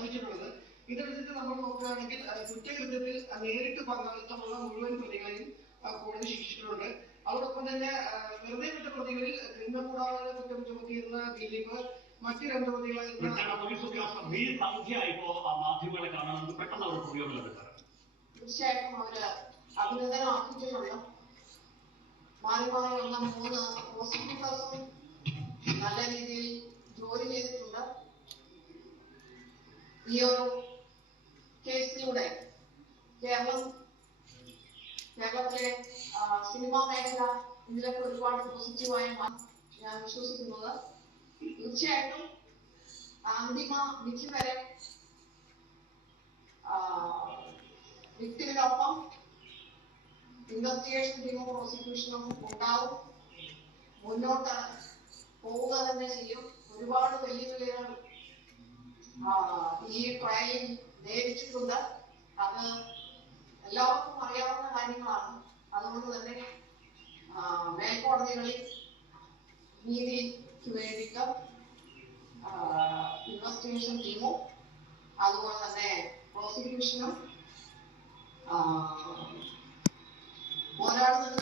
വഹിച്ചിട്ടുള്ളത്. ഇതെടുത്തിട്ട് നമ്മൾ നോക്കുകയാണെങ്കിൽ കുറ്റകൃത്യത്തിൽ നേരിട്ട് പങ്കാളിത്തമുള്ള മുഴുവൻ പ്രതികളെയും കോടതി ശിക്ഷിച്ചിട്ടുണ്ട്. അതോടൊപ്പം തന്നെ വെറുതെ വിട്ട പ്രതികളിൽ ക്രിമിനൽ കുറ്റം ചുമത്തിയിരുന്ന ദിലീപ്, മറ്റു 2 പ്രതികളായിരുന്ന തീർച്ചയായിട്ടും അവര് അഭിനന്ദനം അർഹിക്കുന്നുണ്ട്. മാറി മാറി വന്ന 3 പ്രോസിക്യൂട്ടേഴ്സും നല്ല രീതിയിൽ ജോലി ചെയ്തിട്ടുണ്ട്. ഈ ഒരു കേസിലൂടെ കേരളത്തിലെ സിനിമാ മേഖല ഇതിലൊക്കെ ഒരുപാട് പോസിറ്റീവായ ഞാൻ വിശ്വസിക്കുന്നത്. തീർച്ചയായിട്ടും അന്തിമ വിധി വരെ വിക്ടിമിനൊപ്പം ഇൻവെസ്റ്റിഗേഷൻ ടീമും പ്രോസിക്യൂഷനും ഉണ്ടാവും. മുന്നോട്ട് പോവുക തന്നെ ചെയ്യും. ഒരുപാട് വെല്ലുവിളികൾ ഈ ട്രയലിൽ നേരിട്ടിട്ടുണ്ട്. അത് എല്ലാവർക്കും അറിയാവുന്ന കാര്യങ്ങളാണ്. അതുകൊണ്ട് തന്നെ മേൽക്കോടതികളിൽ നീതിക്ക് വേണ്ടിയിട്ട് ഇൻവെസ്റ്റിഗേഷൻ ടീമും അതുപോലെ തന്നെ പ്രോസിക്യൂഷനും പോരാടുന്നത്